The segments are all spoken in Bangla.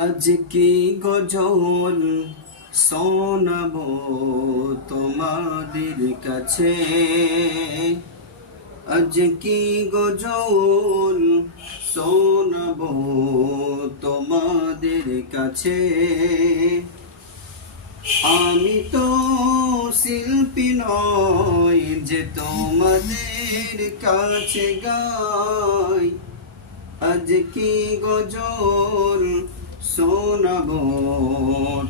আজ কি গজল শোনাবো তোমাদের কাছে, আজ কি গজল শোনাবো তোমাদের কাছে। আমি তো শিল্পী নই যে তোমাদের কাছে গাই, আজ কি গজল শোনাবো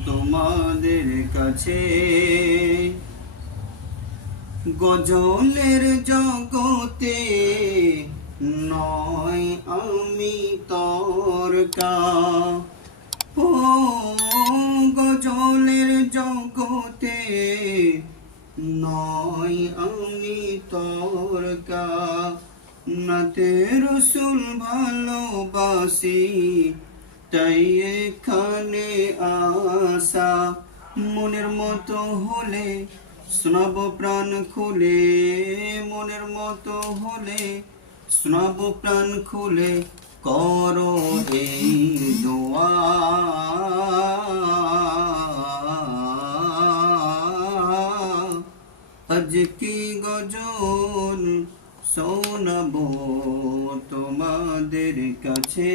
তোমাদের কাছে। গজলের জগতে নয় আমি তরকা, ও গজলের জগতে নয় আমি তরকা। নাতে রসুল ভালোবাসি তাই এখানে আসা, মনের মতো হলে শোনাবো প্রাণ খুলে, মনের মতো হলে শোনাবো প্রাণ খুলে, করো এই দোয়া। আজ কি গজল শোনাবো তোমাদের কাছে।